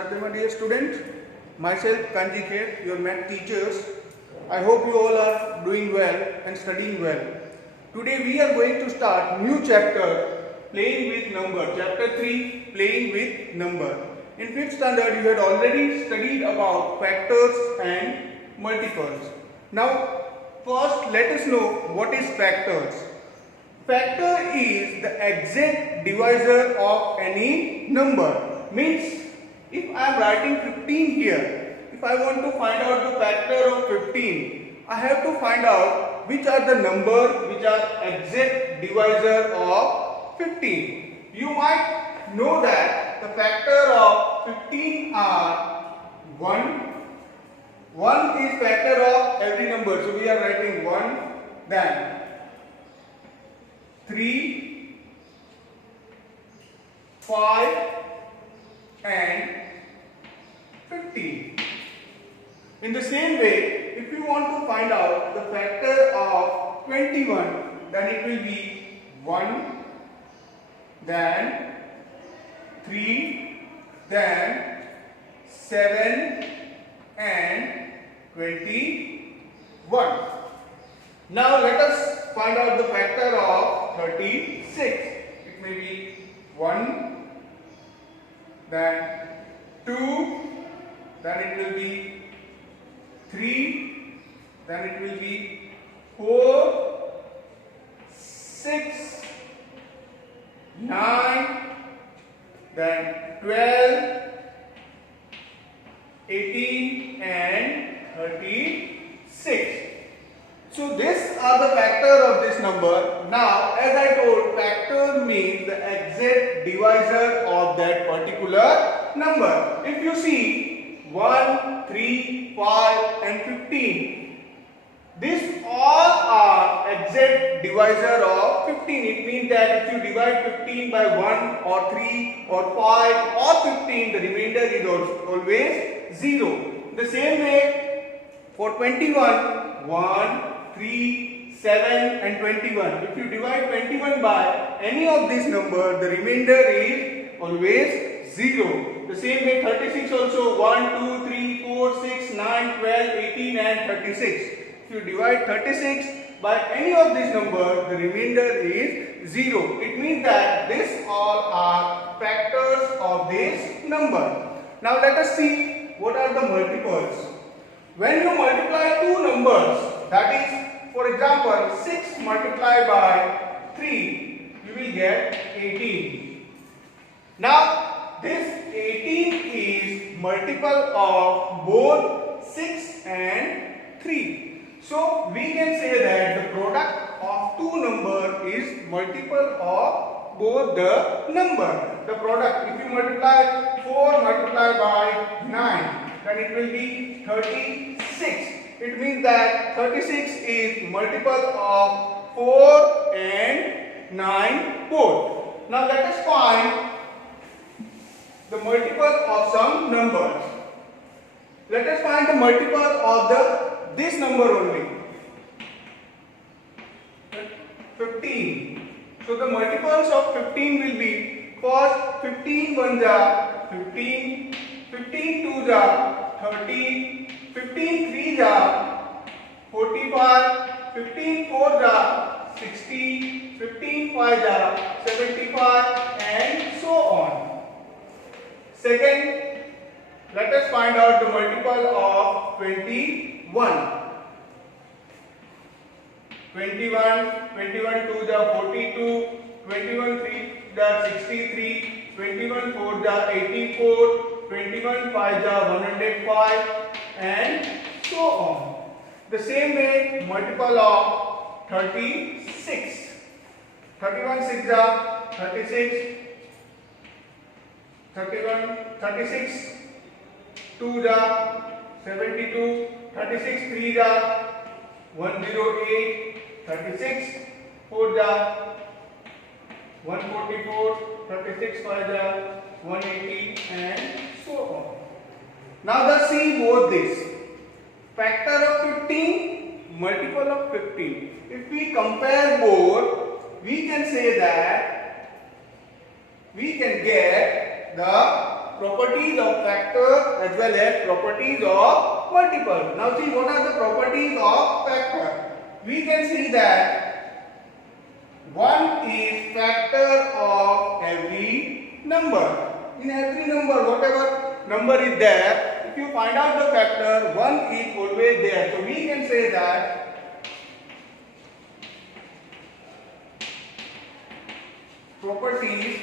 Namaskar, my dear student. Myself Kanji Kher, your math teachers. I hope you all are doing well and studying well. Today we are going to start new chapter, playing with number. Chapter 3, playing with number. In 5th standard you had already studied about factors and multiples. Now first let us know what is factors. Factor is the exact divisor of any number. Means if I am writing 15 here, if I want to find out the factor of 15, I have to find out which are the numbers which are exact divisor of 15. You might know that the factor of 15 are 1. 1 is factor of every number, so we are writing 1, then 3, 5 and 15. In the same way, if you want to find out the factor of 21, then it will be 1, then 3, then 7 and 21. Now let us find out the factor of 36. It may be 1, then 2, then it will be 3, then it will be 4, 6, 9, then 12, 18 and 36. So these are the factor of this number. Now as I told, factor means the exact divisor of that particular number. If you see 1, 3, 5 and 15, these all are exact divisor of 15. It means that if you divide 15 by 1 or 3 or 5 or 15, the remainder is always 0. The same way for 21, 1, 3, 7 and 21. If you divide 21 by any of these numbers, the remainder is always 0. The same way 36 also, 1, 2, 3, 4, 6, 9, 12, 18 and 36. If you divide 36 by any of these numbers, the remainder is 0. It means that these all are factors of this number. Now let us see what are the multiples. When you multiply two numbers, that is, for example, 6 multiplied by 3, you will get 18. Now, this 18 is multiple of both 6 and 3. So, we can say that the product of two numbers is multiple of both the number. The product, if you multiply 4 multiplied by 9, then it will be 36. It means that 36 is multiple of 4 and 9 both. Now let us find the multiple of some numbers. Let us find the multiple of this number only. 15. So the multiples of 15 will be first 15 1s are 15, 15 2s are 30, 15 3s are 45, 15 4s are 60, 15 5s are 75 and so on. Second, let us find out the multiple of 21. 21, 21 2s are 42, 21 3s are 63, 21 4s are 84, 21 5s are 105 and so on. The same way multiple of 36. 31 6s are 36, 36 2s are 72, 36 3s are 108, 36 4s are 144, 36 5s are 180 and so on. Now let's see both this. Factor of 15, multiple of 15. If we compare both, we can say that we can get the properties of factor as well as properties of multiple. Now see, what are the properties of factor? We can see that 1 is factor of every number. In every number, whatever number is there, if you find out the factor, 1 is always there. So we can say that properties,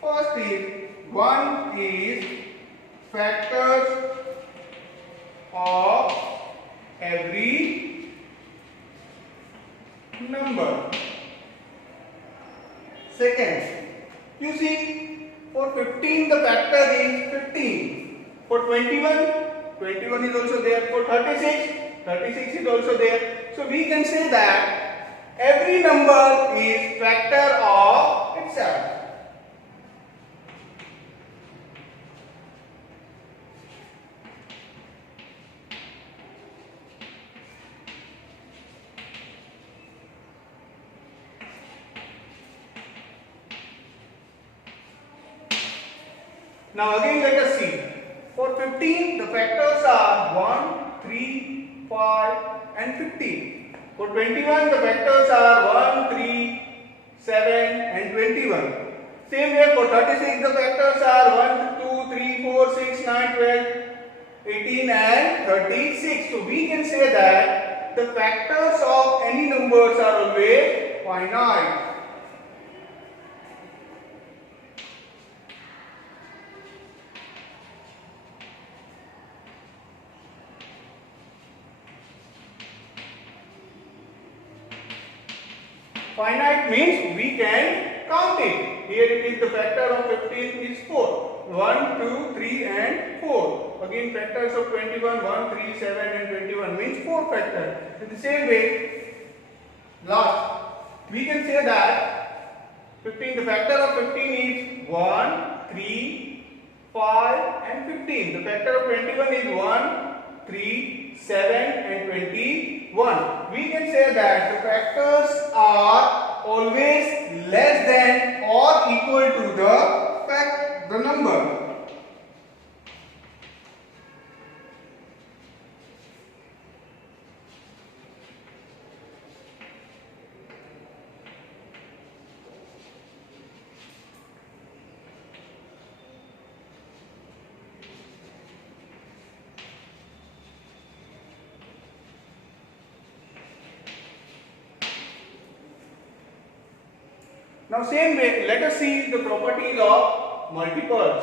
first is 1 is factors of every number. Second, you see, for 15 the factor is 15. For 21, 21 is also there. For 36, 36 is also there. So we can say that every number is factor of itself. Now again let us see. For 15 the factors are 1, 3, 5 and 15. For 21 the factors are 1, 3, 7 and 21. Same way for 36 the factors are 1, 2, 3, 4, 6, 9, 12, 18 and 36. So we can say that the factors of any numbers are always finite. Finite means we can count it. Here it is, the factor of 15 is 4. 1, 2, 3 and 4. Again factors of 21, 1, 3, 7 and 21 means 4 factors. In the same way, last, we can say that 15, the factor of 15 is 1, 3, 5 and 15. The factor of 21 is 1, 3, 7 and 21. We can say that the factors are always less than or equal to the number. Now same way, let us see the properties of multiples.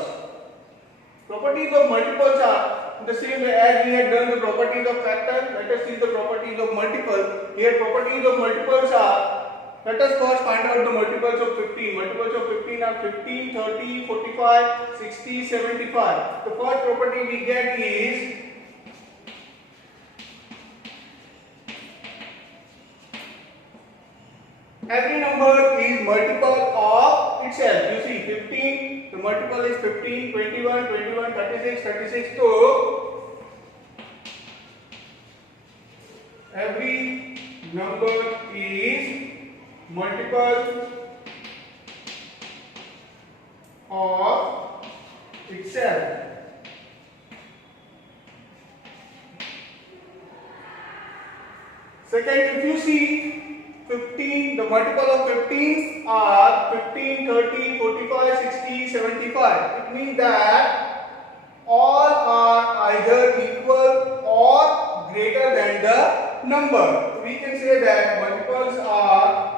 Properties of multiples are the same way as we had done the properties of factor. Let us see the properties of multiple. Here properties of multiples are, let us first find out the multiples of 15. Multiples of 15 are 15, 30, 45, 60, 75. The first property we get is every number is multiple of itself. You see 15, the multiple is 15, 21, 21, 36, 36. So every number is multiple of itself. Second, if you see 15, the multiple of 15s are 15, 30, 45, 60, 75. It means that all are either equal or greater than the number. We can say that multiples are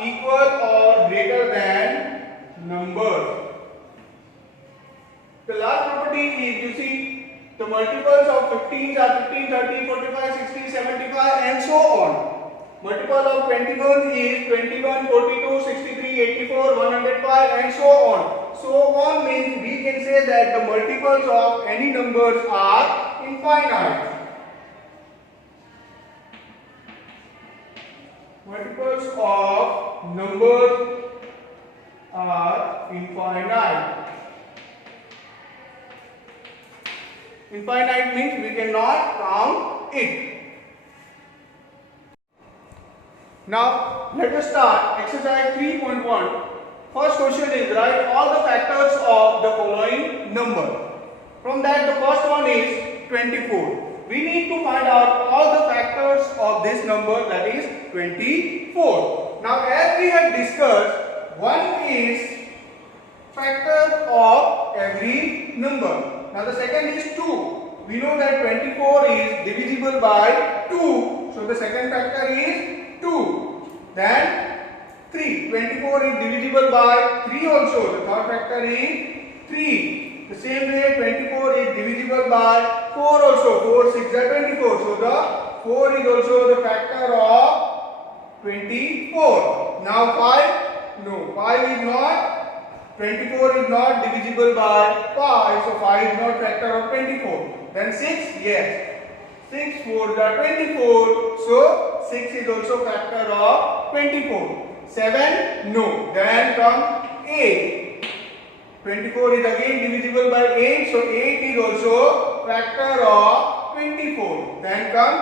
equal or greater than numbers. The last property is, you see, the multiples of 15s are 15, 30, 45, 60, 75 and so on. Multiple of 21 is 21, 42, 63, 84, 105 and so on. So on means we can say that the multiples of any numbers are infinite. Multiples of numbers are infinite. Infinite means we cannot count it. Now let us start exercise 3.1. First question is write all the factors of the following number. From that the first one is 24. We need to find out all the factors of this number, that is 24. Now as we have discussed, 1 is factor of every number. Now the second is 2. We know that 24 is divisible by 2. So the second factor is 2. Then 3. 24 is divisible by 3 also. The third factor is 3. The same way 24 is divisible by 4 also. 4 6 are 24. So the 4 is also the factor of 24. Now 5. No, 5 is not. 24 is not divisible by 5. So 5 is not factor of 24. Then 6. Yes. 6 4 are 24. So 6 is also factor of 24. 7. No. Then come 8. 24 is again divisible by 8, so 8 is also factor of 24. Then come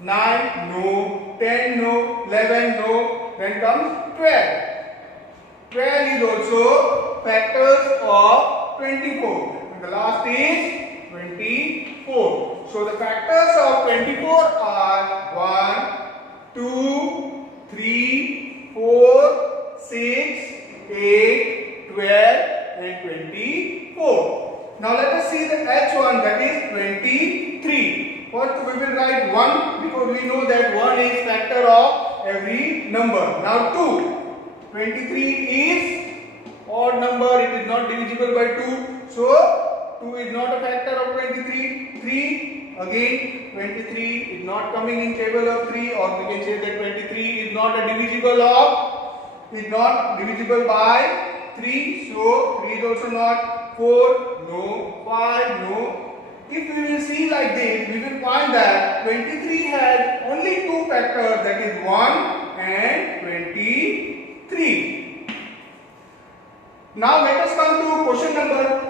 9, no, 10, no, 11, no, then comes 12. 12 is also factors of 24. And the last is 24. So the factors of 24 are 1, 2, 3, 4, 6, 8, 12 and 24. Now let us see the H1, that is 23. First we will write 1 because we know that 1 is factor of every number. Now 2. 23 is odd number, it is not divisible by 2. So 2 is not a factor of 23. 3. Again 23 is not coming in table of 3, or we can say that 23 is not a divisible of, is not divisible by 3, so 3 is also not. 4, no. 5, no. If we will see like this, we will find that 23 has only two factors, that is 1 and 23. Now let us come to question number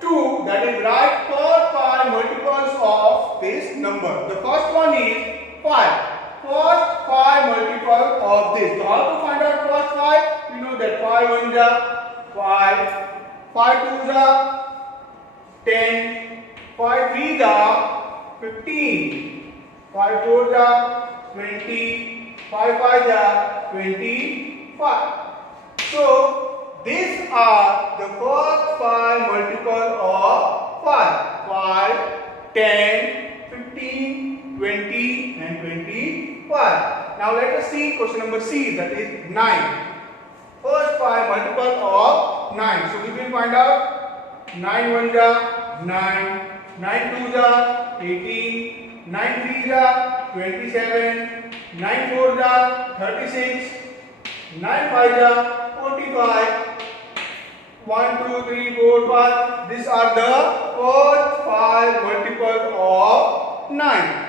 2, that is write first 5 multiples of this number. The first one is 5. First 5 multiples of this. So how to find out first 5? We know that 5 1 is 5, 5 2 is 10, 5 3 is 15, 5 4 is 20, 5 5 is 25. So these are the first 5 multiples of 5. 5, 10, 15, 20 and 25. Now let us see question number C, that is 9. First 5 multiple of 9. So we will find out 9 1 is 9, 9 2 is 18, 9 3 is 27, 9 4 is 36, 9 5 is 45, 1 2 3 4 5. These are the first 5 multiples of 9.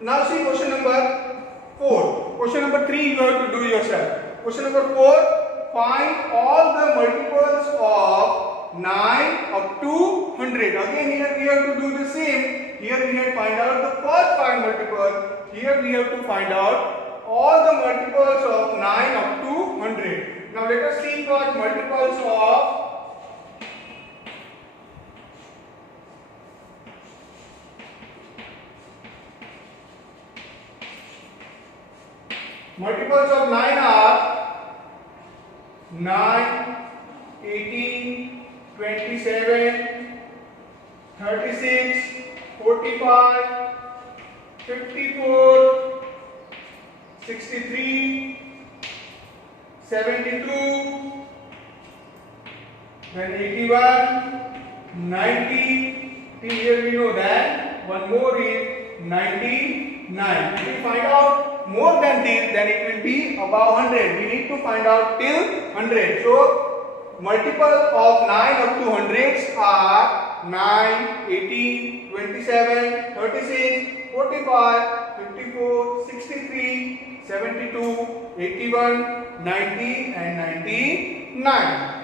Now see question number 4. Question number 3 you have to do yourself. Question number 4, find all the multiples of 9 up to 100. Again here we have to do the same. Here we have to find out the first 5 multiples. Here we have to find out all the multiples of 9 up to 100. Now let us see first multiples of multiples of 9 are 9, 18, 27, 36, 45, 54, 63, 72, then 81, 90. Here we know that one more is 99. If we find out more than this, then it will be above 100. We need to find out till 100. So multiple of 9 up to hundreds are 9, 18, 27, 36, 45, 54, 63, 72, 81, 90 and 99.